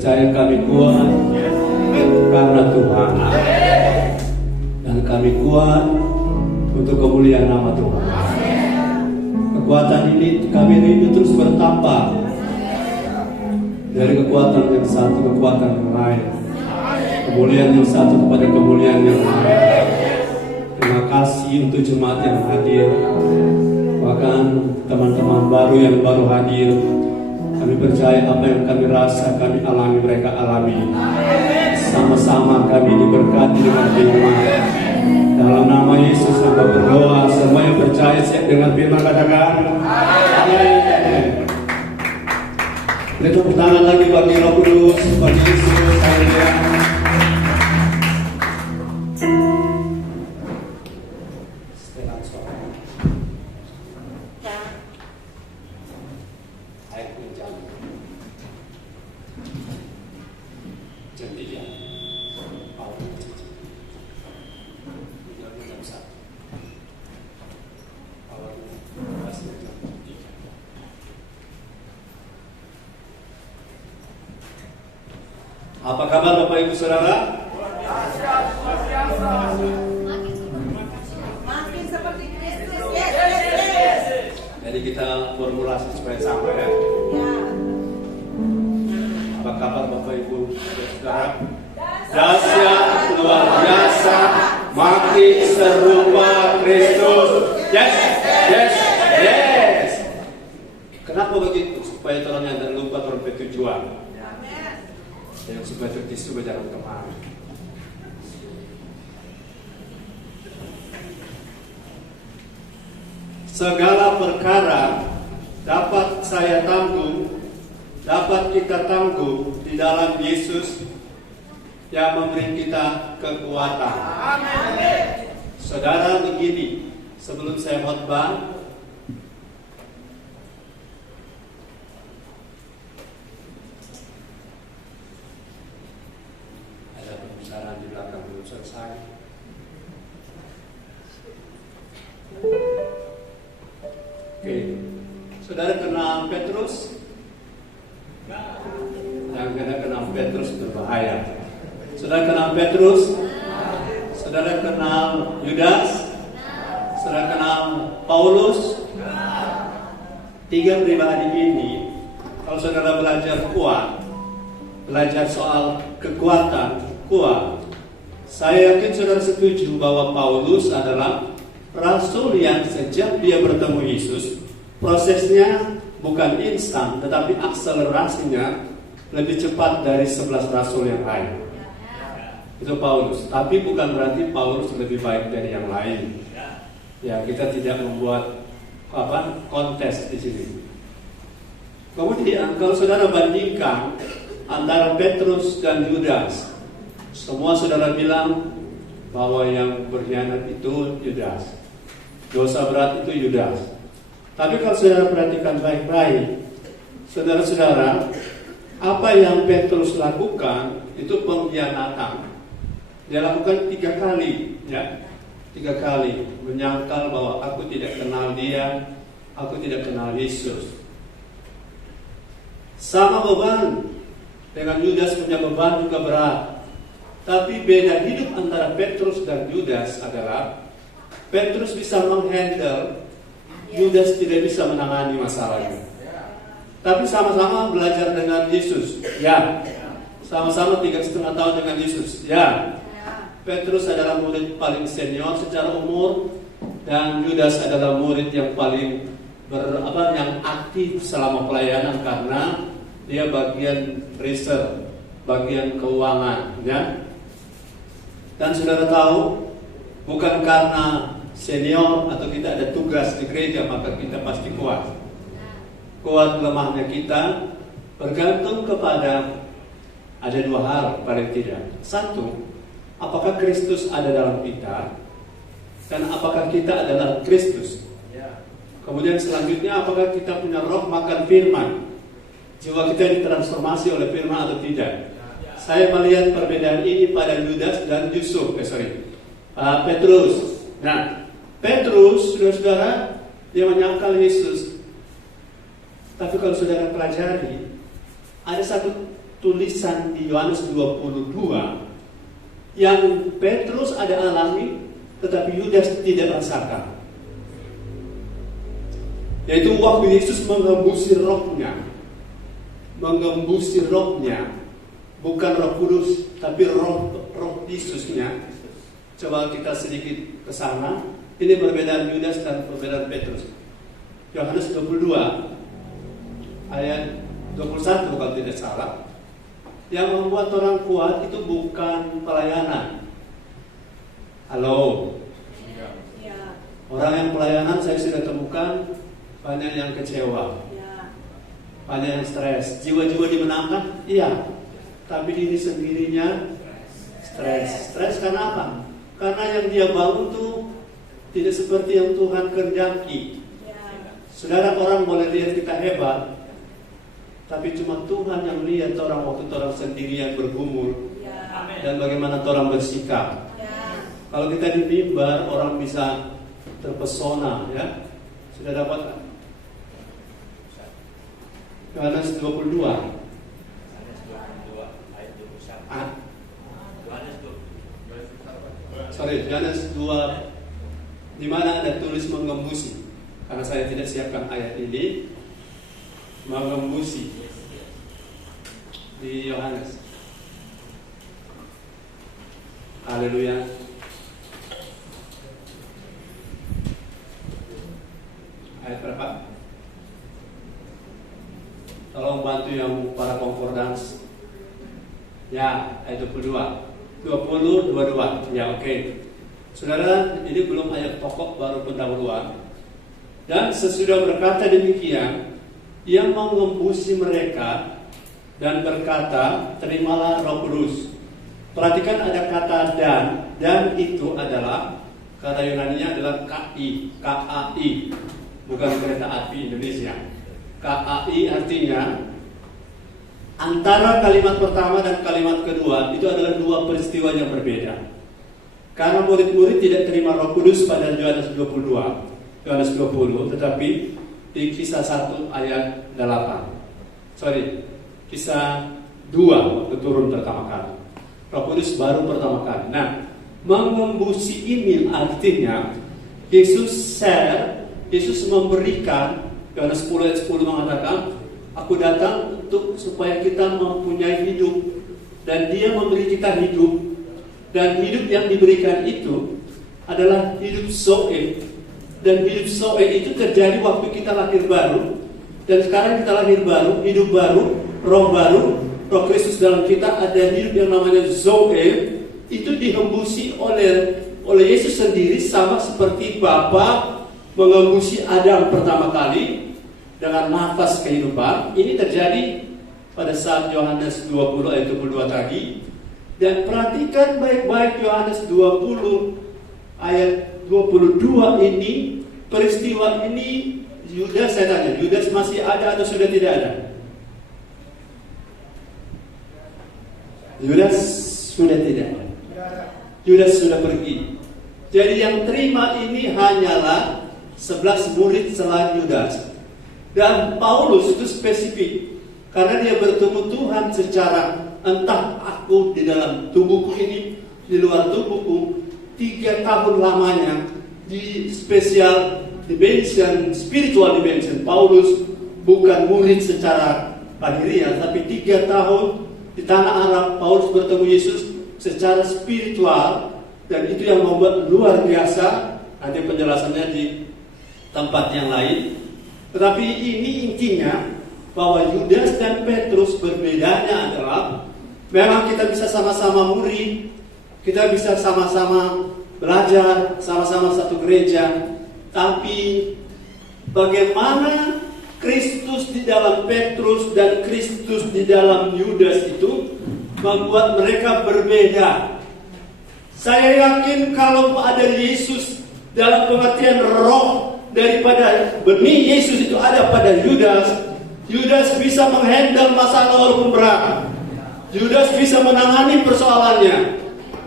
percaya kami kuat karena Tuhan, dan kami kuat untuk kemuliaan nama Tuhan. Kekuatan ini kami rindu terus bertambah dari kekuatan yang satu ke kekuatan yang lain, kemuliaan yang satu kepada kemuliaan yang lain. Terima kasih untuk jemaat yang hadir, bahkan teman-teman baru yang baru hadir. Kami percaya apa yang kami rasa, kami alami, mereka alami. Sama-sama kami diberkati dengan firman. Dalam nama Yesus hamba berdoa, semua yang percaya siap dengan firman katakan amin. Beri tepuk tangan lagi bagi Roh Kudus, bagi Yesus. Haleluya. Apa kabar Bapak Ibu Saudara? Makin seperti Kristus. Jadi kita formulasi supaya sama ya. Apa kabar Bapak Ibu Saudara? Dahsyat, luar biasa, makin serupa Kristus. Yes, yes, yes. Kenapa begitu? Supaya orang yang tidak lupa trompet tujuan. Yang supaya tertisu berjalan kemana. Segala perkara dapat saya tanggung, dapat kita tanggung di dalam Yesus yang memberi kita kekuatan. Amin. Saudara, begini, sebelum saya khotbah, ada pembicaraan di belakang belum selesai. Oke, saudara kenal Petrus? Yang kenal Petrus berbahaya. Saudara kenal Petrus? Saudara kenal Yudas? Saudara kenal Paulus? Tiga pribadi ini, kalau saudara belajar kuat, belajar soal kekuatan kuat, saya yakin saudara setuju bahwa Paulus adalah rasul yang sejak dia bertemu Yesus, prosesnya bukan instan, tetapi akselerasinya lebih cepat dari 11 rasul yang lain. Itu Paulus. Tapi bukan berarti Paulus lebih baik dari yang lain. Ya, kita tidak membuat kontes di sini. Kemudian kalau saudara bandingkan antara Petrus dan Yudas, semua saudara bilang bahwa yang berkhianat itu Yudas. Dosa berat itu Yudas. Tapi kalau saudara perhatikan baik-baik, saudara-saudara, apa yang Petrus lakukan itu pengkhianatan. Dia lakukan 3 kali, ya, 3 kali menyangkal bahwa aku tidak kenal dia, aku tidak kenal Yesus. Sama beban dengan Yudas, punya beban juga berat. Tapi beda hidup antara Petrus dan Yudas adalah Petrus bisa menghandle, Yudas tidak bisa menangani masalahnya. Tapi sama-sama belajar dengan Yesus, ya. Sama-sama 3,5 tahun dengan Yesus, ya. Petrus adalah murid paling senior secara umur, dan Yudas adalah murid yang paling yang aktif selama pelayanan karena dia bagian riset, bagian keuangan, ya. Dan saudara tahu, bukan karena senior atau kita ada tugas di gereja maka kita pasti kuat. Kuat lemahnya kita bergantung kepada ada 2 hal paling tidak. 1, apakah Kristus ada dalam kita, dan apakah kita adalah Kristus. Kemudian selanjutnya, apakah kita punya roh makan firman, jiwa kita ditransformasi oleh firman atau tidak. Saya melihat perbedaan ini pada Yudas dan Petrus. Nah, Petrus, saudara-saudara, dia menyangkal Yesus. Tapi kalau saudara pelajari, ada satu tulisan di Yohanes 22 yang Petrus ada alami, tetapi Yudas tidak rasakan. Yaitu waktu Yesus mengembusi rohnya, bukan Roh Kudus, tapi roh Yesusnya. Coba kita sedikit ke sana. Ini perbedaan Yudas dan perbedaan Petrus. Yohanes 22 ayat 21 kalau tidak salah. Yang membuat orang kuat itu bukan pelayanan. Halo. Ya. Orang yang pelayanan saya sudah temukan banyak yang kecewa. Ya. Banyak yang stres. Jiwa-jiwa dimenangkan? Iya. Tapi diri sendirinya stres. Stres karena apa? Karena yang dia bangun tuh tidak seperti yang Tuhan kehendaki. Ya. Saudara, orang boleh lihat kita hebat, tapi cuma Tuhan yang lihat orang waktu orang sendirian bergumul, ya. Dan bagaimana orang bersikap. Ya. Kalau kita di mimbar, orang bisa terpesona, ya. Sudah dapat Yohanes 22 ayat 21. Yohanes 2 di mana ada tulis mengembusi. Karena saya tidak siapkan ayat ini, mengembusi di Yohanes. Haleluya. itu yang para concordance. Ya, ayat 22. Ya, oke. Saudara, ini belum ayat pokok, baru pendahuluan. Dan sesudah berkata demikian, ia mengembusi mereka dan berkata, terimalah Roh Kudus. Perhatikan ada kata dan itu adalah kata Yunaninya adalah KAI, bukan kereta api Indonesia. KAI artinya antara kalimat pertama dan kalimat kedua itu adalah dua peristiwa yang berbeda. Karena murid-murid tidak terima Roh Kudus pada Yohanes 20, tetapi di Kisah 1 ayat 8. Kisah 2 waktu turun pertama kali. Roh Kudus baru pertama kali. Nah, mengembusi ini artinya Yesus memberikan. Yohanes 10 ayat 10 mengatakan, aku datang untuk supaya kita mempunyai hidup, dan dia memberi kita hidup, dan hidup yang diberikan itu adalah hidup Zoe, dan hidup Zoe itu terjadi waktu kita lahir baru. Dan sekarang kita lahir baru, hidup baru, Roh Kristus dalam kita, ada hidup yang namanya Zoe. Itu dihembusi oleh Yesus sendiri, sama seperti Bapa mengembusi Adam pertama kali dengan nafas kehidupan. Ini terjadi pada saat Yohanes 20 ayat 22 tadi. Dan perhatikan baik-baik Yohanes 20 ayat 22 ini, peristiwa ini Yudas, saya tanya, Yudas masih ada atau sudah tidak ada? Yudas sudah tidak ada. Yudas sudah pergi. Jadi yang terima ini hanyalah 11 murid selain Yudas. Dan Paulus itu spesifik, karena dia bertemu Tuhan secara entah aku di dalam tubuhku ini, di luar tubuhku, 3 tahun lamanya di special dimension, spiritual dimension. Paulus bukan murid secara lahiriah, tapi 3 tahun di tanah Arab Paulus bertemu Yesus secara spiritual, dan itu yang membuat luar biasa. Nanti penjelasannya di tempat yang lain. Tetapi ini intinya bahwa Yudas dan Petrus berbedanya adalah memang kita bisa sama-sama murid, kita bisa sama-sama belajar, sama-sama satu gereja, tapi bagaimana Kristus di dalam Petrus dan Kristus di dalam Yudas itu membuat mereka berbeda. Saya yakin kalau ada Yesus dalam pengertian roh daripada benih Yesus itu ada pada Yudas, Yudas bisa menghandle masalah walaupun berat. Yudas bisa menangani persoalannya.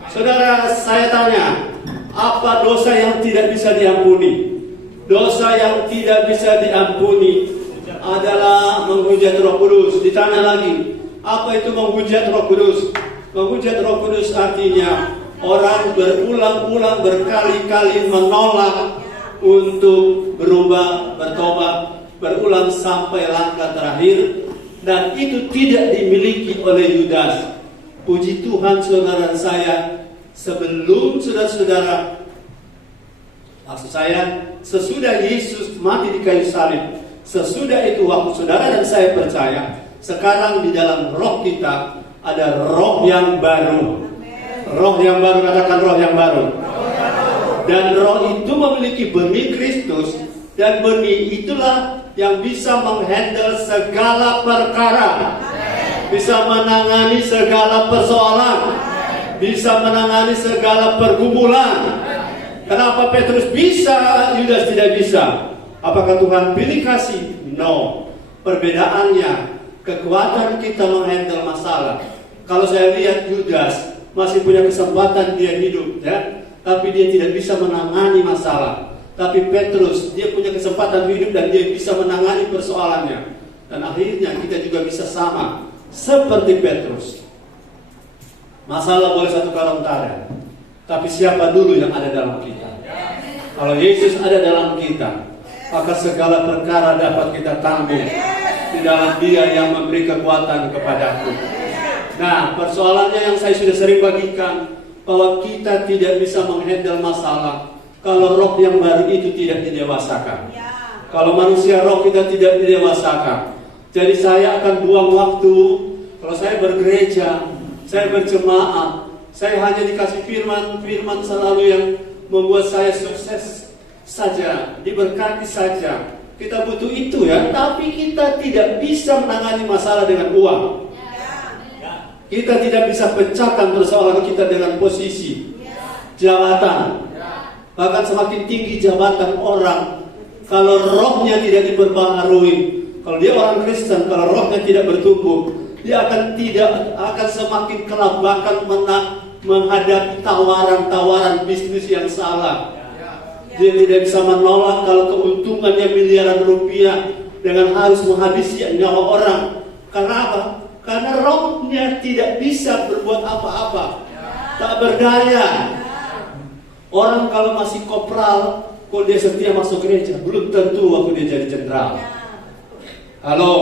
Saudara, saya tanya, apa dosa yang tidak bisa diampuni? Dosa yang tidak bisa diampuni adalah menghujat Roh Kudus. Ditanya lagi, apa itu menghujat Roh Kudus? Menghujat Roh Kudus artinya orang berulang-ulang berkali-kali menolak untuk berubah, bertobat, berulang sampai langkah terakhir, dan itu tidak dimiliki oleh Yudas. Puji Tuhan saudara saya, sebelum saudara-saudara, maksud saya sesudah Yesus mati di kayu salib, sesudah itu waktu saudara dan saya percaya, sekarang di dalam roh kita ada roh yang baru. Roh yang baru, katakan roh yang baru. Dan roh itu memiliki benih Kristus, dan benih itulah yang bisa menghandle segala perkara, bisa menangani segala persoalan, bisa menangani segala pergumulan. Kenapa Petrus bisa, Yudas tidak bisa? Apakah Tuhan pilih kasih? No. Perbedaannya, kekuatan kita menghandle masalah. Kalau saya lihat Yudas masih punya kesempatan dia hidup, ya, tapi dia tidak bisa menangani masalah. Tapi Petrus, dia punya kesempatan hidup dan dia bisa menangani persoalannya. Dan akhirnya kita juga bisa sama seperti Petrus. Masalah boleh satu kalantara, tapi siapa dulu yang ada dalam kita? Kalau Yesus ada dalam kita, maka segala perkara dapat kita tanggung di dalam Dia yang memberi kekuatan kepadaku. Nah, persoalannya yang saya sudah sering bagikan, bahwa kita tidak bisa menghandle masalah kalau roh yang baru itu tidak didewasakan. Kalau manusia roh kita tidak didewasakan. Jadi saya akan buang waktu. Kalau saya bergereja, saya berjemaah, saya hanya dikasih firman selalu yang membuat saya sukses saja, diberkati saja. Kita butuh itu ya, tapi kita tidak bisa menangani masalah dengan uang. Kita tidak bisa pecahkan persoalan kita dengan posisi, jabatan. Bahkan semakin tinggi jabatan orang, kalau rohnya tidak diperbaharui, kalau dia orang Kristen, kalau rohnya tidak bertumbuh, dia akan semakin kelabakan menghadapi tawaran-tawaran bisnis yang salah. Dia tidak bisa menolak kalau keuntungannya miliaran rupiah dengan harus menghabisi nyawa orang. Karena apa? Karena rohnya tidak bisa berbuat apa-apa, tak berdaya. Orang kalau masih kopral, kok dia setia masuk gereja, belum tentu waktu dia jadi jenderal. Halo,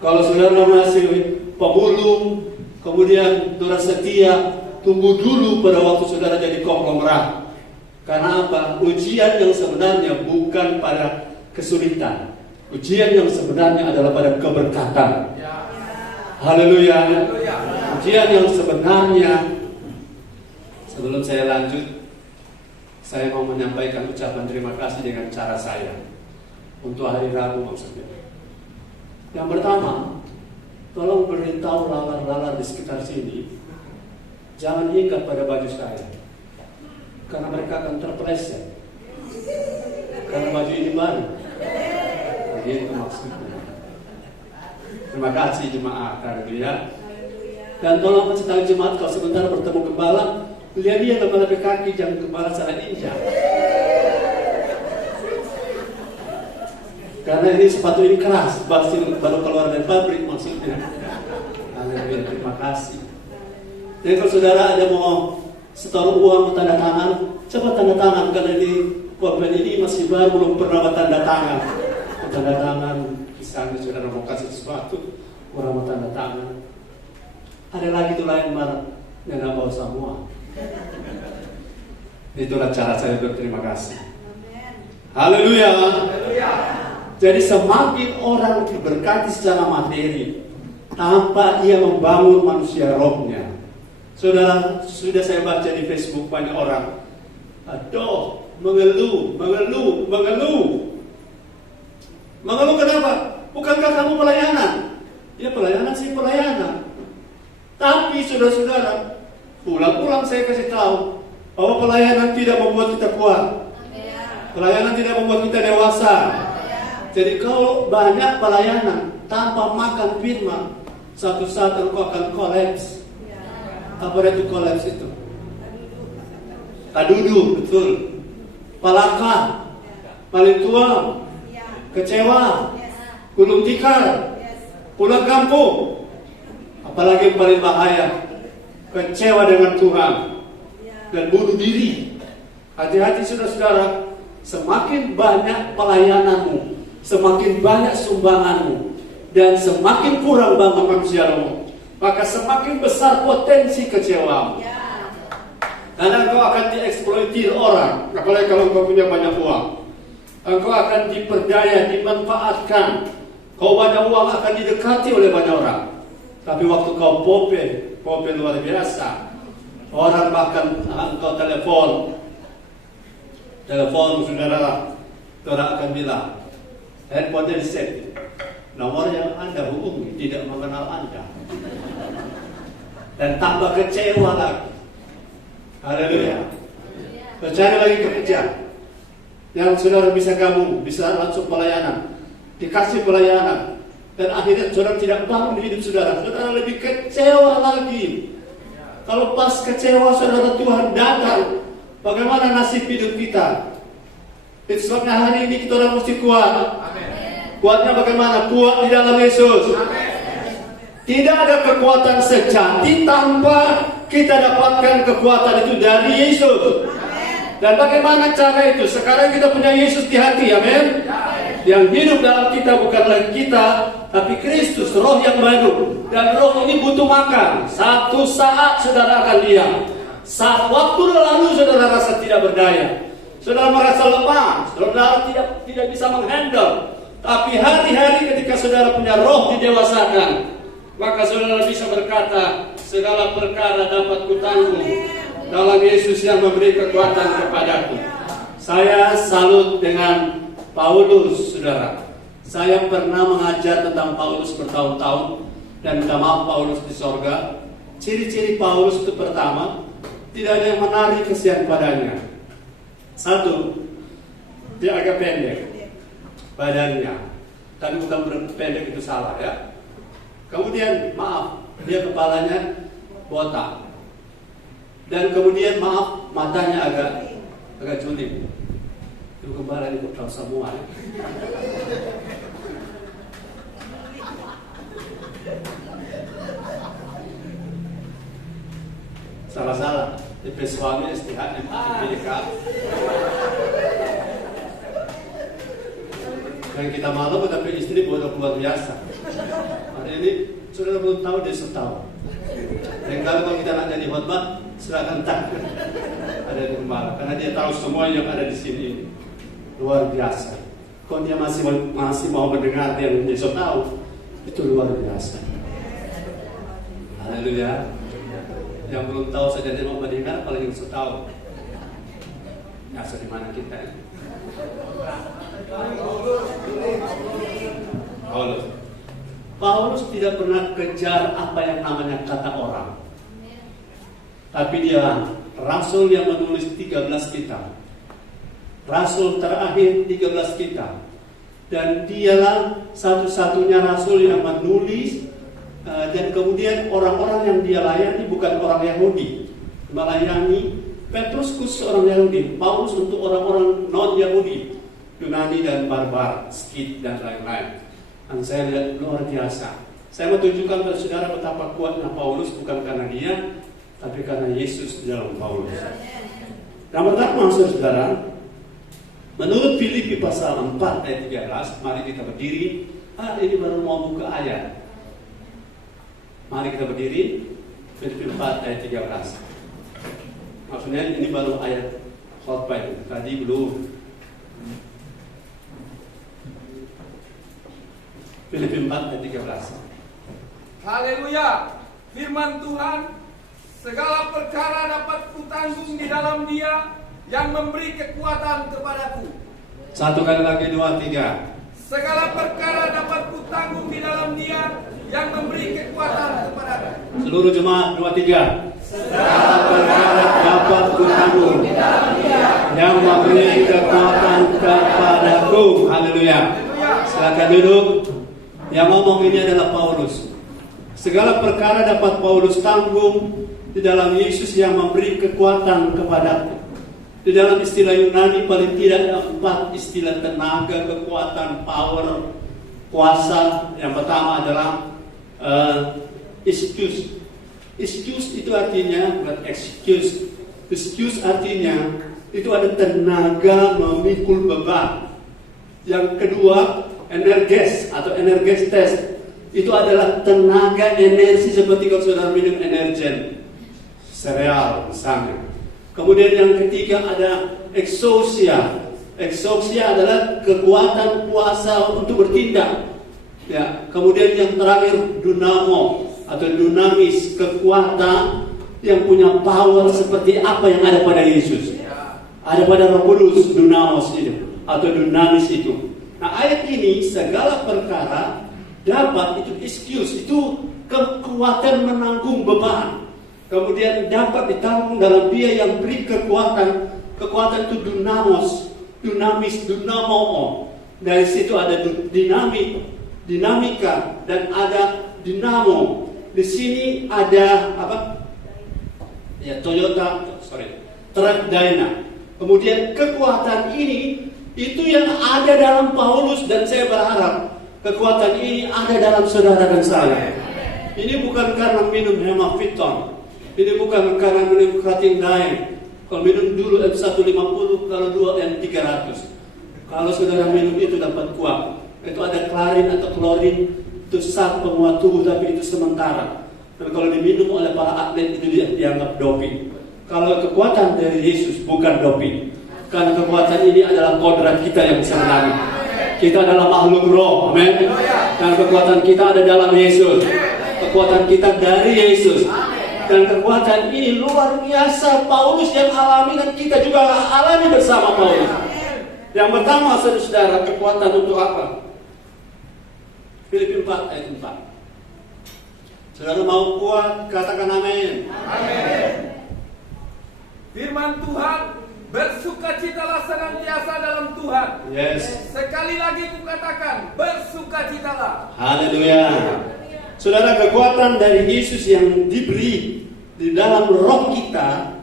kalau saudara masih pemulung, kemudian saudara setia, tunggu dulu pada waktu saudara jadi konglomerat. Karena apa? Ujian yang sebenarnya bukan pada kesulitan. Ujian yang sebenarnya adalah pada keberkatan. Haleluya. Ujian yang sebenarnya, sebelum saya lanjut, saya mau menyampaikan ucapan terima kasih dengan cara saya. Untuk hari Rabu maksudnya. Yang pertama, tolong beritahu lalar-lalar di sekitar sini, jangan ingat pada baju saya, karena mereka akan terpeleset. Karena baju ini baru. Itu maksudnya. Terima kasih jemaat, haleluya. Dan tolong kasih tahu jemaat kalau sebentar bertemu gembala, lihat dia gembala ke kaki, jangan gembala salah injak. Karena ini sepatu ini keras, baru keluar dari pabrik maksudnya. Haleluya, terima kasih. Jadi kalau saudara ada mau setor uang tanda tangan, coba tanda tangan, karena ini korban ini masih baru, belum pernah tanda tangan. Tanda tangan, misalnya saudara mau kasih sesuatu, orang mau tanda tangan. Ada lagi tuh lain barang yang nggak bawa semua. Itulah cara saya berterima kasih. Haleluya. Jadi semakin orang diberkati secara materi, tanpa ia membangun manusia rohnya. Saudara, sudah saya baca di Facebook banyak orang, aduh, mengeluh. Mengeluh kenapa? Bukankah kamu pelayanan? Ya pelayanan sih pelayanan. Tapi saudara-saudara, pulang-pulang saya kasih tahu bahwa pelayanan tidak membuat kita kuat. Pelayanan tidak membuat kita dewasa. Jadi kalau banyak pelayanan tanpa makan firman, satu saat engkau akan kolaps. Apa itu kolaps itu? Kadudu, betul. Palaka, paling tua, kecewa, gulung tikar, pulang kampung. Apalagi yang paling bahaya, kecewa dengan Tuhan dan bunuh diri. Hati-hati saudara-saudara, semakin banyak pelayananmu, semakin banyak sumbanganmu, dan semakin kurang bangun manusiamu, maka semakin besar potensi kecewamu. Karena engkau akan dieksploitir orang, apalagi kalau engkau punya banyak uang. Engkau akan diperdaya, dimanfaatkan. Kau banyak uang akan didekati oleh banyak orang. Tapi waktu kau pope luar biasa, orang bahkan engkau telepon saudara akan bilang, handphone di set, nomor yang Anda hubungi tidak mengenal Anda, dan tambah kecewa lagi. Haleluya. Cari lagi kerja yang saudara bisa gabung, bisa langsung pelayanan, dikasih pelayanan, dan akhirnya saudara tidak bangun di hidup saudara lebih kecewa lagi. Kalau pas kecewa saudara, Tuhan datang, bagaimana nasib hidup kita? Itu sebabnya hari ini kita orang mesti kuat. Kuatnya bagaimana? Kuat di dalam Yesus. Tidak ada kekuatan sejati tanpa kita dapatkan kekuatan itu dari Yesus. Dan bagaimana cara itu? Sekarang kita punya Yesus di hati, amin. Yang hidup dalam kita bukan lagi kita, tapi Kristus, roh yang baru. Dan roh ini butuh makan. Satu saat saudara akan diam. Saat waktu lalu saudara rasa tidak berdaya, saudara merasa lemah, saudara tidak bisa menghandle. Tapi hari-hari ketika saudara punya roh didewasakan, maka saudara bisa berkata, segala perkara dapat kutanggung dalam Yesus yang memberi kekuatan kepadaku. Saya salut dengan Paulus, saudara. Saya pernah mengajar tentang Paulus bertahun-tahun, dan minta maaf Paulus di sorga. Ciri-ciri Paulus itu pertama, tidak ada yang menarik kesian padanya. Satu, dia agak pendek badannya. Tapi bukan pendek itu salah ya. Kemudian maaf, dia kepalanya botak. Dan kemudian maaf, matanya agak culim. Itu kepala ini kok tahu semua ya. Salah-salah. DP suami istihad yang pilihkan. Dan kita malu tapi istri bodoh luar biasa. Hari ini sudah belum tahu dia setahun. Dan kalau kita nak jadi khotbah, silakan tak ada di gembala, karena dia tahu semua yang ada di sini. Luar biasa. Kalau dia masih mau mendengar dia besok tahu, itu luar biasa. Haleluya. Yang belum tahu saja dia mau mendengar, apalagi besok tahu. Ya, di mana kita ya? Paulus tidak pernah kejar apa yang namanya kata orang. Tapi dia rasul yang menulis 13 kitab. Rasul terakhir 13 kitab. Dan dialah satu-satunya rasul yang menulis, dan kemudian orang-orang yang dia layani bukan orang Yahudi. Melayani Petrus khusus orang Yahudi, Paulus untuk orang-orang non-Yahudi, Yunani dan barbar, Skit dan lain-lain. Dan saya lihat luar biasa. Saya mau tunjukkan kepada saudara betapa kuatnya Paulus, bukan karena dia, tapi karena Yesus di dalam Paulus. Yang pertama, saudara, menurut Filipi pasal 4 ayat 13, mari kita berdiri. Ini baru mau buka ayat. Mari kita berdiri. Filipi 4 ayat 13. Maksudnya ini baru ayat khotbah, tadi belum. Filipi 4 ayat 13. Haleluya. Firman Tuhan, segala perkara dapat kutanggung di dalam Dia yang memberi kekuatan kepadaku. Satu kali lagi, 2, 3. Segala perkara dapat kutanggung di dalam Dia yang memberi kekuatan kepadaku. Seluruh jemaat, 2, 3. Segala perkara dapat kutanggung di dalam Dia yang memberi kekuatan kepadaku. Haleluya. Silakan duduk. Yang ngomong ini adalah Paulus. Segala perkara dapat Paulus tanggung di dalam Yesus yang memberi kekuatan kepadaku. Di dalam istilah Yunani paling tidak ada 4 istilah tenaga, kekuatan, power, kuasa. Yang pertama adalah excuse. Excuse itu artinya bukan excuse. Excuse artinya itu ada tenaga memikul beban. Yang kedua, energes atau energestes, itu adalah tenaga energi seperti kalau saudara minum energen sereal misalnya. Kemudian yang ketiga ada exousia. Exousia adalah kekuatan kuasa untuk bertindak. Ya, kemudian yang terakhir dunamo atau dunamis, kekuatan yang punya power seperti apa yang ada pada Yesus. Ada pada Roh Kudus, dunamos itu atau dunamis itu. Nah, ayat ini segala perkara dapat, itu excuse, itu kekuatan menanggung beban. Kemudian dapat ditanggung dalam Dia yang beri kekuatan. Kekuatan itu dunamos, dunamis, dunamo. Dari situ ada dinamika dan ada dinamo. Di sini ada apa? Ya, Truck Dyna. Kemudian kekuatan ini itu yang ada dalam Paulus, dan saya berharap kekuatan ini ada dalam saudara dan saya. Ini bukan karena minum hemaviton. Ini bukan karena minum kratin lain. Kalau minum dulu M150, kalau 2 M300. Kalau saudara minum itu dapat kuat. Itu ada klarin atau klorin, itu zat penguat tubuh, tapi itu sementara. Dan kalau diminum oleh para atlet itu dianggap doping. Kalau kekuatan dari Yesus bukan doping. Karena kekuatan ini adalah kodrat kita yang bisa menang. Kita adalah makhluk roh, amin. Dan kekuatan kita ada dalam Yesus. Kekuatan kita dari Yesus. Dan kekuatan ini luar biasa. Paulus yang alami dan kita juga alami bersama Paulus. Yang pertama, saudara, kekuatan untuk apa? Filipi 4 ayat 4. Saudara mau kuat, katakan amin. Amin. Firman Tuhan, bersukacitalah senantiasa dalam Tuhan. Yes. Sekali lagi kukatakan, bersukacitalah. Haleluya. Saudara, kekuatan dari Yesus yang diberi di dalam roh kita,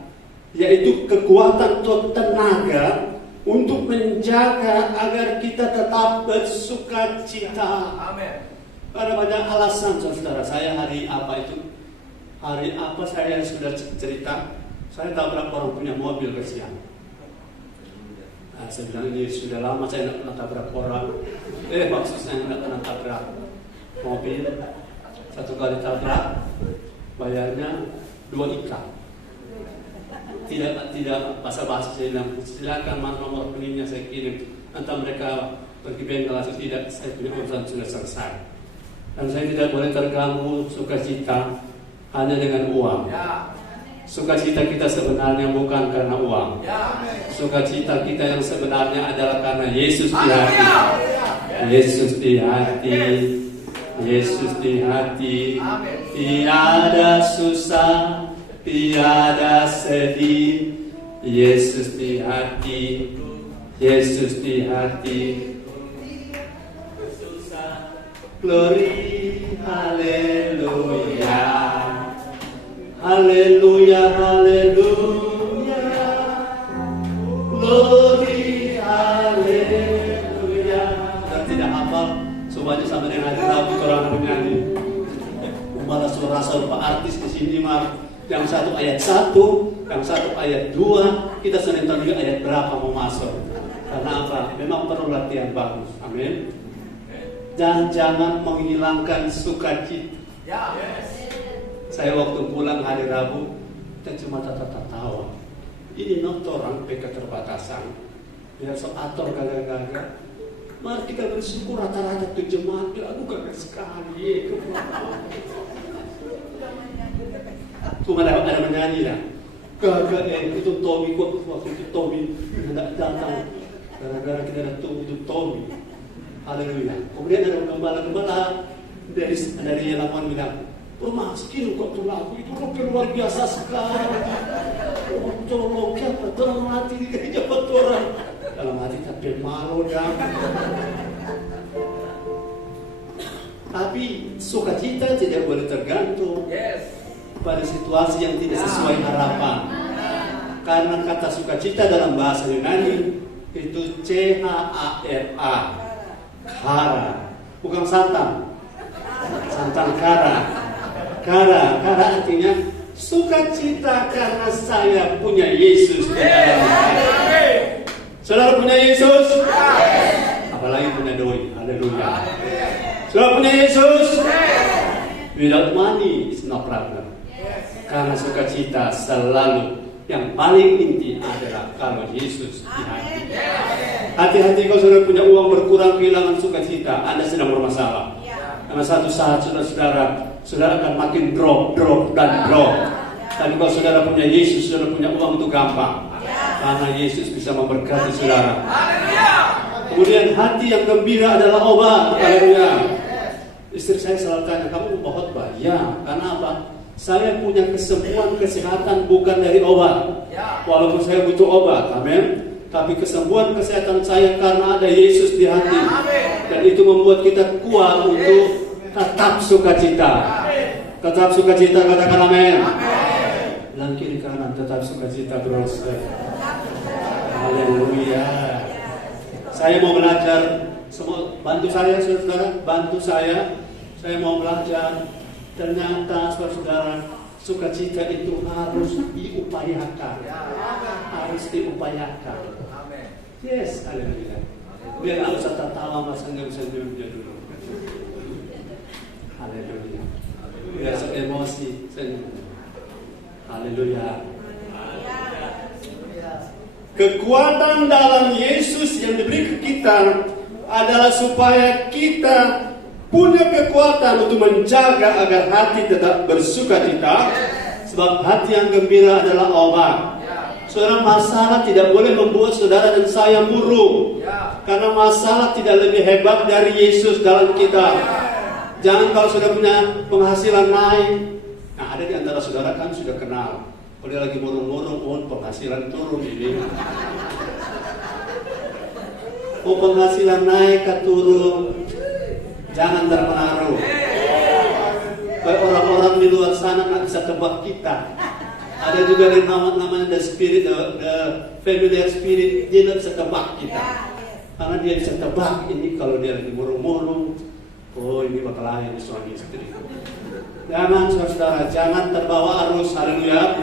yaitu kekuatan atau tenaga untuk menjaga agar kita tetap bersukacita. Amin. Ada banyak alasan, saudara. Saya hari apa saya sudah cerita. Saya tabrak orang punya mobil kesian. Nah, saya bilang ini sudah lama saya tidak pernah tabrak orang. Maksud saya tidak pernah tabrak mobil. Satu kali tabrak, bayarnya 2 ikat. Tidak basa-basi, saya bilang silakan nomor rekeningnya saya kirim. Entah mereka pergi bengkel atau tidak, saya punya urusan sudah selesai. Dan saya tidak boleh terganggu sukacita hanya dengan uang. Sukacita kita sebenarnya bukan karena uang. Sukacita kita yang sebenarnya adalah karena Yesus di hati. Yesus di hati. Yesus di hati. Tiada susah, tiada sedih. Yesus di hati. Yesus di hati. Glory, haleluya. Haleluya, haleluya. Glory, haleluya. Dan tidak hafal, semuanya sama dengan hari Rabu orang bernyanyi. Malah suara-suara artis di sini mah yang satu ayat 1, yang satu ayat 2, kita sering tahu juga ayat berapa mau masuk. Karena apa? Memang perlu latihan bagus. Amin. Dan jangan menghilangkan sukacita. Saya waktu pulang hari Rabu, kita cuma tawa. Ini nonton orang PK terbatasan. Biar so ator gagal-gagal. Mari kita bersyukur rata-rata tuh jemaat. Aku gagal sekali. Cuma ada menyanyi lah. Gagal itu Tommy kok waktu itu Tommy tidak datang. Gara-gara kita ada tunggu itu Tommy. Haleluya. Kemudian ada gembala-gembala dari Lamongan bilang, Mas, kini kok tuh lagu itu luar biasa sekali. Tolong kita dalam hati di gereja orang. Dalam hati tapi malu dan. Tapi sukacita tidak boleh tergantung pada situasi yang tidak sesuai harapan. Karena kata sukacita dalam bahasa Yunani itu C-H-A-R-A, kara, bukan santan kara. Kara artinya sukacita karena saya punya Yesus di dalam hati. Saudara punya Yesus? Apalagi punya doi. Haleluya. Saudara punya Yesus? Without money is no problem. Karena sukacita selalu yang paling inti adalah kalau Yesus di hati. Hati-hati kalau saudara punya uang berkurang, kehilangan sukacita, Anda sedang bermasalah. Karena satu saat saudara akan makin drop. Tapi kalau saudara punya Yesus, saudara punya uang itu gampang. Karena Yesus bisa memberkati saudara. Kemudian hati yang gembira adalah obat. Haleluya. Istri saya selalu tanya, kamu mau khotbah? Ya, karena apa? Saya punya kesembuhan kesehatan bukan dari obat. Walaupun saya butuh obat, amin. Tapi kesembuhan kesehatan saya karena ada Yesus di hati. Dan itu membuat kita kuat untuk tetap sukacita. Tetap sukacita, katakan amin. Bilang kiri kanan, tetap sukacita bros. Haleluya. Saya mau belajar. Semua bantu saya, saudara. Bantu saya. Saya mau belajar. Ternyata saudara, sukacita itu harus diupayakan. Harus diupayakan. Yes, haleluya. Biar nggak usah tertawa, mas senyum-senyum aja dulu. Haleluya. Biar emosi, senyum. Haleluya. Kekuatan dalam Yesus yang diberi ke kita adalah supaya kita punya kekuatan untuk menjaga agar hati tetap bersukacita, sebab hati yang gembira adalah obat. Saudara, masalah tidak boleh membuat saudara dan saya murung, karena masalah tidak lebih hebat dari Yesus dalam kita. Jangan kalau sudah punya penghasilan naik, nah ada di antara saudara kan sudah kenal, kalau dia lagi murung-murung, oh penghasilan turun ini. Oh penghasilan naik ke turun, jangan terpengaruh. Kayak orang-orang di luar sana nggak bisa tebak kita. Ada juga yang namanya the spirit, the familiar spirit, dia nggak bisa tebak kita. Karena dia bisa tebak ini kalau dia lagi murung-murung, oh ini bakal lahir suami istri. Jangan saudara, jangan terbawa arus, haleluya.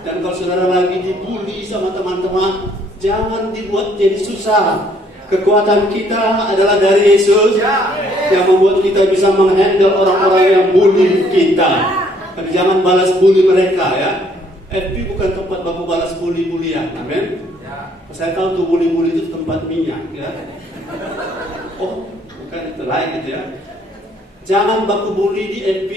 Dan kalau saudara lagi dibully sama teman-teman, jangan dibuat jadi susah. Kekuatan kita adalah dari Yesus yang membuat kita bisa menghandle orang-orang yang bully kita. Tapi jangan balas bully mereka ya. FB bukan tempat baku balas bully-bullyan, amin. Saya tahu tuh bully-bully itu tempat minyak ya. Oh, bukan itu lain gitu ya. Jangan baku bully di FB.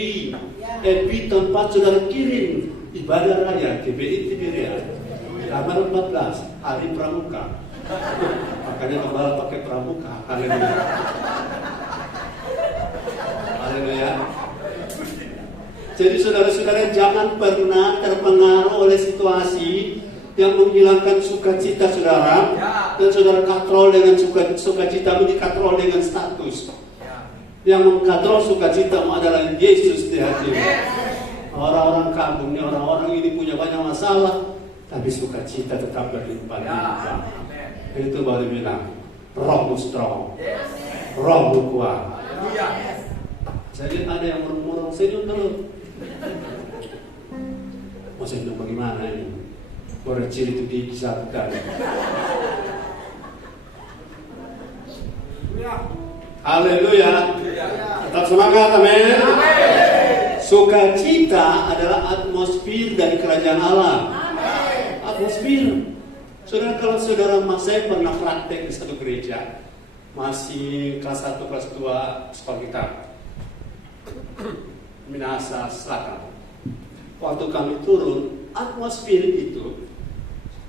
FB tempat saudara kirim ibadah raya GBI Tiberias tanggal 14 hari Pramuka. Makanya kembali pakai pramuka. Haleluya. Haleluya. Jadi saudara-saudara jangan pernah terpengaruh oleh situasi yang menghilangkan sukacita saudara, dan saudara katrol dengan sukacitamu dikatrol dengan status. Yang mengkatrol sukacitamu adalah Yesus di hatimu. Orang-orang kampung ini, orang-orang ini punya banyak masalah, tapi sukacita tetap berlimpah-limpah. Itu baru bilang rohmu strong, rohmu kuat. Jadi ada yang murung-murung, senyum dulu. Mau senyum bagaimana ini? Orang ciri itu dikisahkan. Haleluya. Tetap semangat, amin. Sukacita adalah atmosfer dari kerajaan Allah. Atmosfer. Saudara, kalau saudara, saya pernah praktek di satu gereja, masih kelas 1, kelas 2 sekolah kita, Minahasa Selatan. Waktu kami turun, atmosfer itu,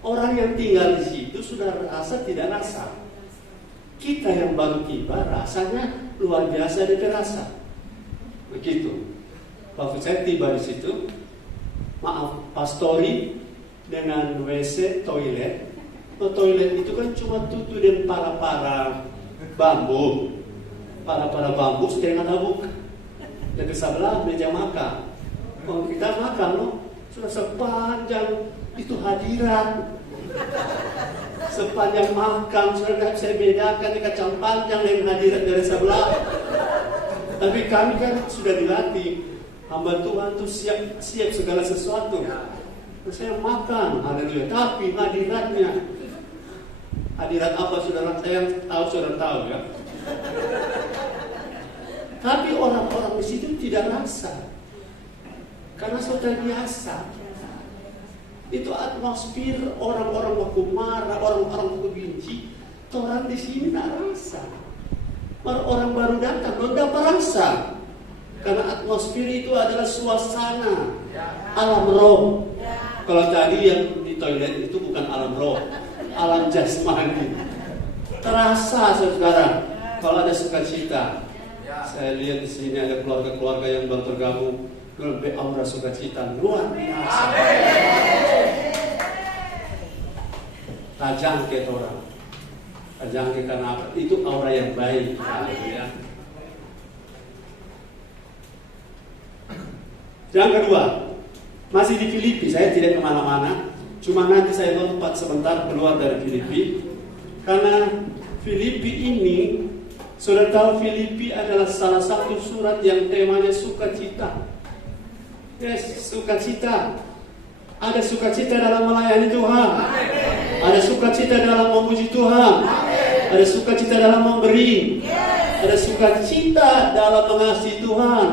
orang yang tinggal di situ sudah rasa tidak rasa. Kita yang baru tiba rasanya luar biasa dan terasa. Begitu. Waktu saya tiba di situ, maaf, pastori dengan WC, toilet. Toilet itu kan cuma tutup dan para bambu. Para bambu setengah tabuk. Dan di sebelah meja makan. Kalau kita makan loh, sudah sepanjang itu hadirat. Sepanjang makan sudah tidak bisa bedakan kacang panjang dengan hadirat dari sebelah. Tapi kami kan sudah dilatih, hamba Tuhan itu siap segala sesuatu. Saya makan, haleluya. Tapi hadiratnya, hadirat apa saudara? Saya tahu, saudara tahu ya. Tapi orang-orang di situ tidak rasa, karena sudah biasa. Itu atmosfer orang-orang waktu marah, orang-orang waktu benci. Orang di sini tidak rasa. Orang baru datang, lo dapat rasa. Karena atmosfer itu adalah suasana alam roh. Kalau tadi yang di toilet itu bukan alam roh, alam jasmani. Terasa saudara, kalau ada sukacita. Saya lihat di sini ada keluarga-keluarga yang baru tergabung, lebih aura sukacita luar biasa. Tajangke orang, tajangke karena apa? Itu aura yang baik. Ya. Yang kedua, masih di Filipi. Saya tidak kemana-mana, cuma nanti saya lompat sebentar keluar dari Filipi, karena Filipi ini, sudah tahu Filipi adalah salah satu surat yang temanya sukacita. Yes, sukacita. Ada sukacita dalam melayani Tuhan. Ada sukacita dalam memuji Tuhan. Ada sukacita dalam memberi. Ada sukacita dalam mengasihi Tuhan.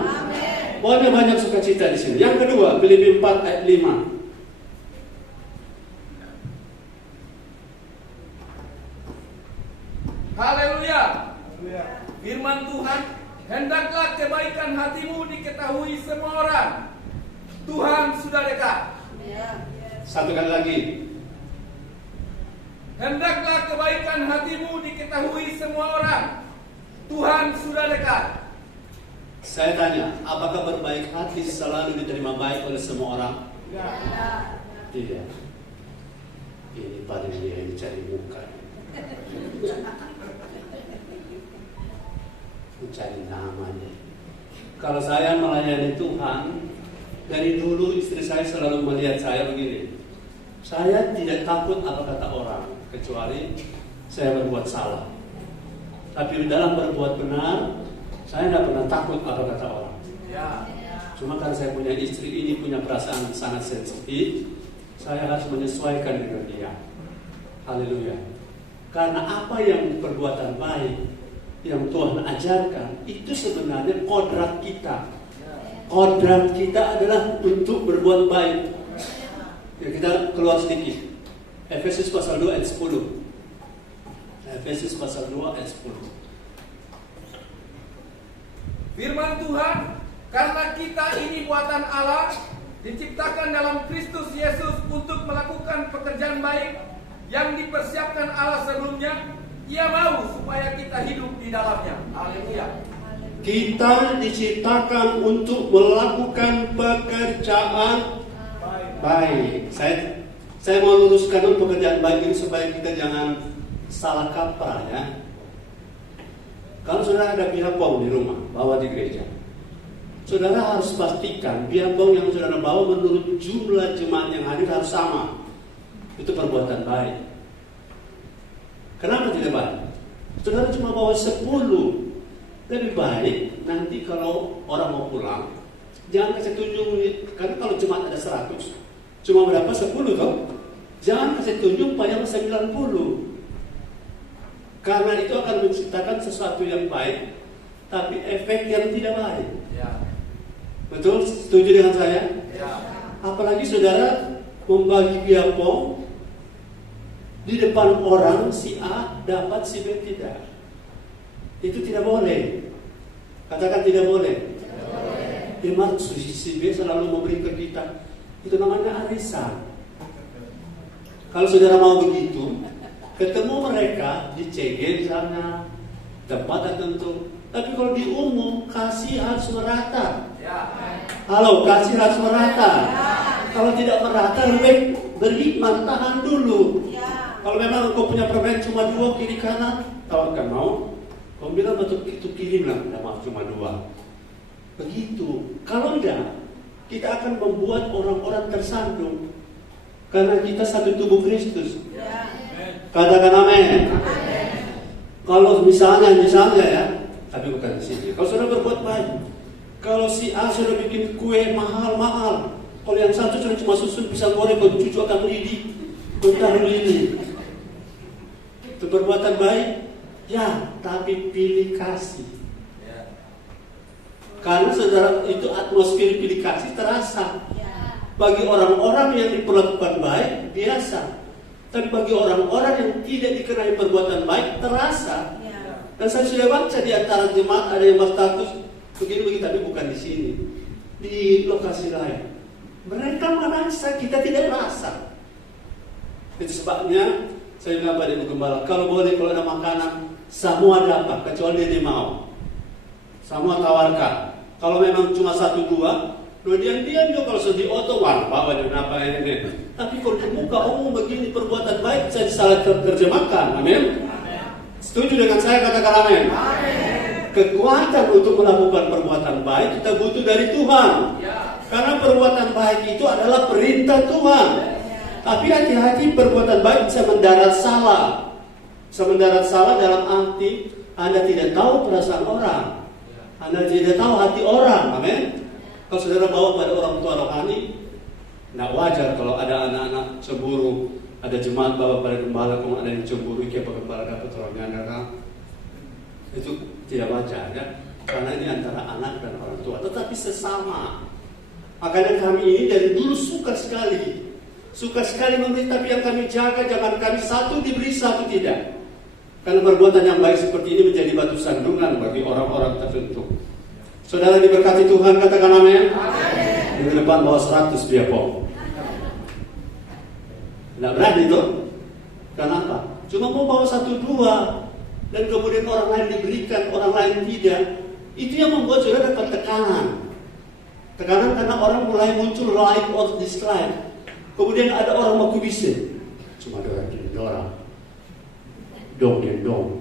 Banyak sukacita di sini. Yang kedua, Filipi 4 ayat 5. Haleluya. Firman Tuhan, hendaklah kebaikan hatimu diketahui semua orang. Tuhan sudah dekat. Satu kali lagi. Hendaklah kebaikan hatimu diketahui semua orang. Tuhan sudah dekat. Saya tanya, apakah berbaik hati selalu diterima baik oleh semua orang? Tidak. Ini paling dia yang cari muka. Mencari namanya. Kalau saya melayani Tuhan, dari dulu istri saya selalu melihat saya begini. Saya tidak takut apa kata orang, kecuali saya berbuat salah. Tapi dalam berbuat benar, saya tidak pernah takut apa kata orang. Cuma karena saya punya istri ini punya perasaan sangat sensitif, saya harus menyesuaikan dengan dia. Haleluya. Karena apa yang perbuatan baik yang Tuhan ajarkan, itu sebenarnya kodrat kita. Kodrat kita adalah untuk berbuat baik. Ya, kita keluar sedikit. Efesus pasal 2 ayat 10. Efesus pasal 2 ayat 10. Firman Tuhan, karena kita ini buatan Allah, diciptakan dalam Kristus Yesus untuk melakukan pekerjaan baik yang dipersiapkan Allah sebelumnya. Ia mau supaya kita hidup di dalamnya. Haleluya. Kita diciptakan untuk melakukan pekerjaan baik. Saya mau luruskan dulu pekerjaan baik ini supaya kita jangan salah kaprah ya. Kalau saudara ada bihapong di rumah, bawa di gereja, saudara harus pastikan bihapong yang saudara bawa menurut jumlah jemaat yang hadir harus sama. Itu perbuatan baik. Kenapa tidak baik? Saudara cuma bawa 10. Lebih baik nanti kalau orang mau pulang, jangan kasih tunjuk, karena kalau jemaat ada 100, cuma berapa? 10 toh? Jangan kasih tunjuk banyak 90. Karena itu akan menciptakan sesuatu yang baik, tapi efek yang tidak baik. Betul? Setuju dengan saya? Apalagi saudara membagi biapong di depan orang, si A dapat, si B tidak. Itu tidak boleh. Katakan tidak boleh. Dia maksud si B selalu memberi ke kita. Itu namanya arisan. Kalau saudara mau begitu, ketemu mereka di CG misalnya, tempat tertentu. Tapi kalau di umum, kasih harus merata. Halo, kasih harus merata. Kalau tidak merata, lebih beriman, tahan dulu. Kalau memang engkau punya permen cuma 2 kiri kanan, tawarkan mau. Kau bilang betul itu kirimlah, tidak maaf cuma 2. Begitu. Kalau tidak, kita akan membuat orang-orang tersandung. Karena kita satu tubuh Kristus. Katakan amin. Kalau misalnya ya, tapi bukan di sini. Kalau sudah berbuat baik, kalau si A sudah bikin kue mahal-mahal, kalau yang satu sudah cuma susun pisang goreng, kalau cucu akan mendidih, taruh ini. Itu perbuatan baik, ya, tapi pilih kasih. Karena saudara itu atmosfer pilih kasih terasa. Bagi orang-orang yang diperlakukan baik biasa, tapi bagi orang-orang yang tidak dikenai perbuatan baik terasa. Dan saya sudah baca di antara jemaat ada yang berstatus begini-begini, tapi bukan di sini, di lokasi lain. Mereka merasa, kita tidak merasa. Itu sebabnya saya bilang pada Ibu Gembala, kalau boleh, kalau ada makanan semua dapat, kecuali dia mau. Semua tawarkan. Kalau memang cuma 1-2, diam-diam juga kalau sedih oto, wah bawa apa ini. Tapi kalau di muka umum begini perbuatan baik, saya salah terjemahkan. Amin. Setuju dengan saya, katakan amin. Kekuatan untuk melakukan perbuatan baik kita butuh dari Tuhan. Karena perbuatan baik itu adalah perintah Tuhan. Tapi hati-hati, perbuatan baik bisa mendarat salah. Bisa mendarat salah dalam arti Anda tidak tahu perasaan orang, Anda tidak tahu hati orang. Amin. Kalau saudara bawa pada orang tua rohani, tidak wajar kalau ada anak-anak cemburu. Ada jemaat bawa pada gembala, kalau ada yang cemburu, kayak gembala dapat orangnya, itu tidak wajar ya. Karena ini antara anak dan orang tua, tetapi sesama. Makanya kami ini dari dulu suka sekali memberi, tapi yang kami jaga jangan kami satu diberi, satu tidak. Karena perbuatan yang baik seperti ini menjadi batu sandungan bagi orang-orang tertentu. Saudara diberkati Tuhan, katakan amin. Di depan bawa 100 dia pom. Tidak berani tuh. Kenapa? Cuma mau bawa 1-2 dan kemudian orang lain diberikan, orang lain tidak. Itu yang membuat saudara dapat tekanan. Tekanan karena orang mulai muncul like or dislike. Kemudian ada orang mau kubise. Cuma orang dong deng dong,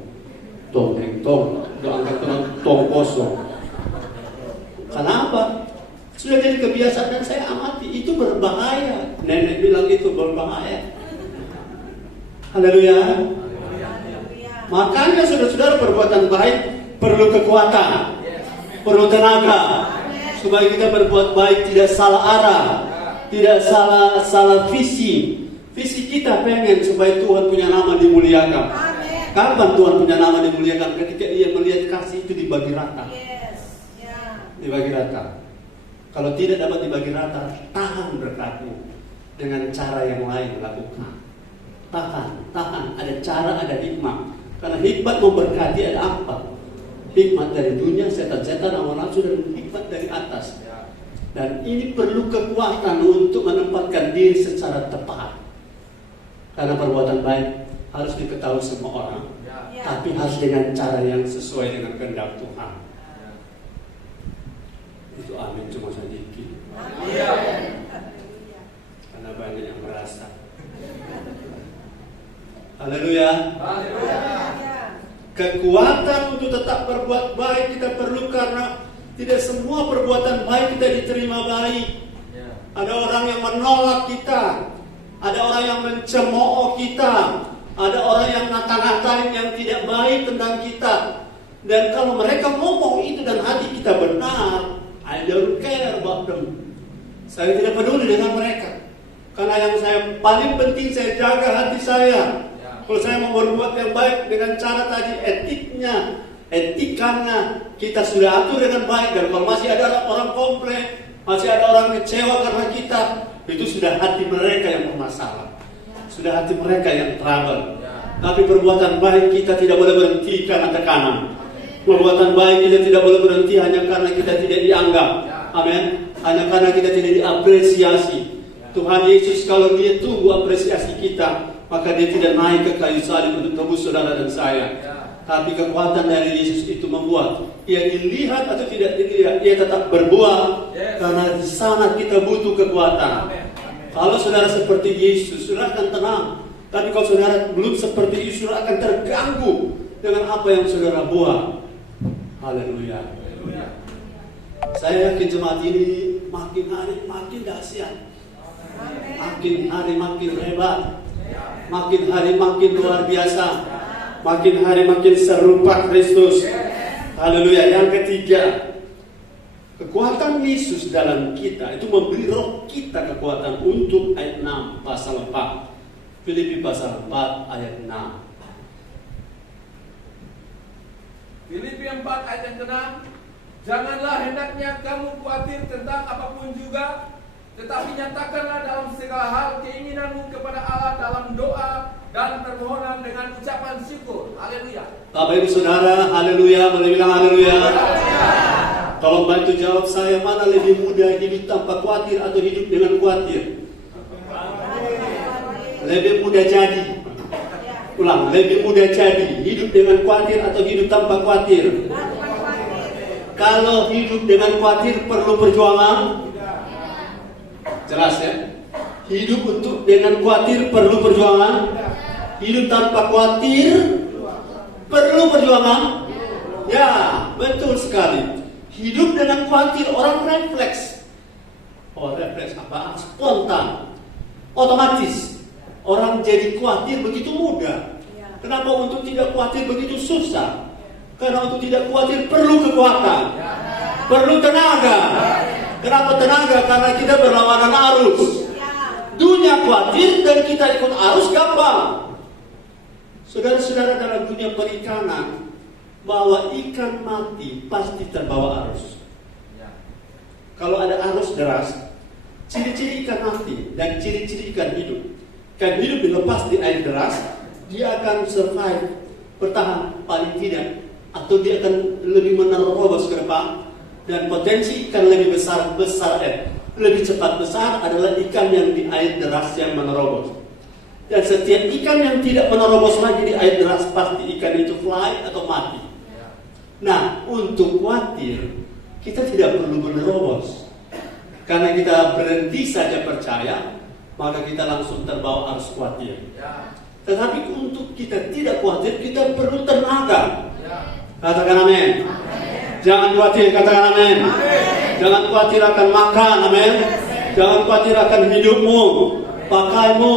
tong deng tong, angkat tangan tong kosong. Kenapa? Sudah jadi kebiasaan dan saya amati itu berbahaya. Nenek bilang itu berbahaya. Haleluya. Makanya saudara-saudara, perbuatan baik perlu kekuatan, perlu tenaga, supaya kita berbuat baik tidak salah arah, tidak salah visi. Visi kita pengen supaya Tuhan punya nama dimuliakan. Kapan Tuhan punya nama dimuliakan? Ketika Dia melihat kasih itu dibagi rata. Dibagi rata. Kalau tidak dapat dibagi rata, tahan berkatmu dengan cara yang lain lakukan. Tahan. Ada cara, ada hikmah. Karena hikmat memberkati ada apa? Hikmat dari dunia, setan-setan, hawa nafsu, dan hikmat dari atas. Dan ini perlu kekuatan untuk menempatkan diri secara tepat. Karena perbuatan baik harus diketahui semua orang, tapi harus dengan cara yang sesuai dengan kehendak Tuhan. Itu amin cuma sedikit. Karena banyak yang merasa. Haleluya. Kekuatan untuk tetap berbuat baik kita perlu, karena tidak semua perbuatan baik kita diterima baik. Ada orang yang menolak kita, ada orang yang mencemooh kita, ada orang yang ngata-ngatain yang tidak baik tentang kita. Dan kalau mereka ngomong itu dan hati kita benar, I don't care about them. Saya tidak peduli dengan mereka. Karena yang saya paling penting, saya jaga hati saya. Kalau saya mau berbuat yang baik dengan cara tadi, etikanya kita sudah atur dengan baik. Dan kalau masih ada orang komplain, masih ada orang kecewa karena kita, itu sudah hati mereka yang bermasalah, sudah hati mereka yang trouble. Tapi perbuatan baik kita tidak boleh berhenti karena tekanan. Perbuatan baik kita tidak boleh berhenti hanya karena kita tidak dianggap. Amin. Hanya karena kita tidak diapresiasi. Tuhan Yesus kalau Dia tunggu apresiasi kita, maka Dia tidak naik ke kayu salib untuk tebus saudara dan saya. Tapi kekuatan dari Yesus itu membuat Ia dilihat atau tidak dilihat, Ia tetap berbuat. Karena di sana kita butuh kekuatan. Kalau saudara seperti Yesus, saudara akan tenang. Tapi kalau saudara belum seperti Yesus, saudara akan terganggu dengan apa yang saudara buat. Haleluya. Saya yakin jemaat ini makin hari makin dahsyat, makin hari makin hebat, makin hari makin luar biasa, makin hari makin serupa Kristus. Haleluya. Yang ketiga, kekuatan Yesus dalam kita itu memberi roh kita kekuatan untuk ayat 6 pasal 4. Filipi pasal 4 ayat 6. Filipi 4 ayat yang ke-6. Janganlah hendaknya kamu khawatir tentang apapun juga, tetapi nyatakanlah dalam segala hal keinginanmu kepada Allah dalam doa dan permohonan dengan ucapan syukur. Haleluya. Bapak Ibu Saudara, haleluya, boleh bilang haleluya. Tolong bantu jawab saya, mana lebih mudah hidup tanpa khawatir atau hidup dengan khawatir? Lebih mudah jadi. Ulang, lebih mudah jadi hidup dengan khawatir atau hidup tanpa khawatir? Kalau hidup dengan khawatir perlu perjuangan. Jelas ya? Hidup dengan khawatir perlu perjuangan. Hidup tanpa khawatir perlu perjuangan. Ya, betul sekali. Hidup dengan khawatir orang refleks. Oh, refleks apa? Spontan. Otomatis. Orang jadi khawatir begitu mudah. Kenapa untuk tidak khawatir begitu susah? Karena untuk tidak khawatir perlu kekuatan, perlu tenaga. Kenapa tenaga? Karena kita berlawanan arus. Dunia khawatir dan kita ikut arus gampang. Saudara-saudara, dalam dunia perikanan, bahwa ikan mati pasti terbawa arus. Kalau ada arus deras, ciri-ciri ikan mati dan ciri-ciri ikan hidup. Ikan hidup dilepas di air deras, dia akan survive bertahan paling tidak, atau dia akan lebih menerobos ke depan, dan potensi ikan lebih besar lebih cepat besar adalah ikan yang di air deras yang menerobos. Dan setiap ikan yang tidak menerobos lagi di air deras, pasti ikan itu fly atau mati. Nah, untuk khawatir, kita tidak perlu menerobos. Karena kita berhenti saja percaya, maka kita langsung terbawa arus khawatir. Tetapi untuk kita tidak khawatir, kita perlu tenaga. Katakan amin. Jangan khawatir, katakan amin. Jangan khawatir akan makan, amin. Jangan khawatir akan hidupmu, pakaimu,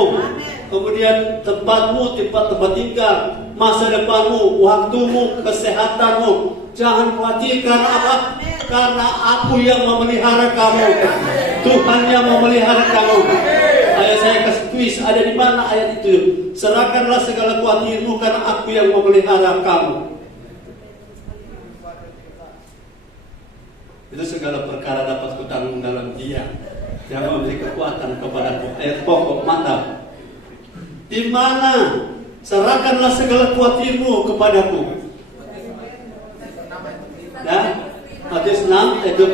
kemudian tempatmu, tempat tinggal, masa depanmu, waktumu, kesehatanmu. Jangan khawatir karena apa? Karena Aku yang memelihara kamu. Tuhan yang memelihara kamu. Ayat saya kasih kuis, ada di mana ayat itu? Serahkanlah segala khawatirmu karena Aku yang memelihara kamu. Itu segala perkara dapat kutanggung dalam Dia yang memberi kekuatan kepadaku. Ayat pokok mantap. Di mana? Serahkanlah segala khawatirmu kepadaku. Ya, Matius 6 ayat 20.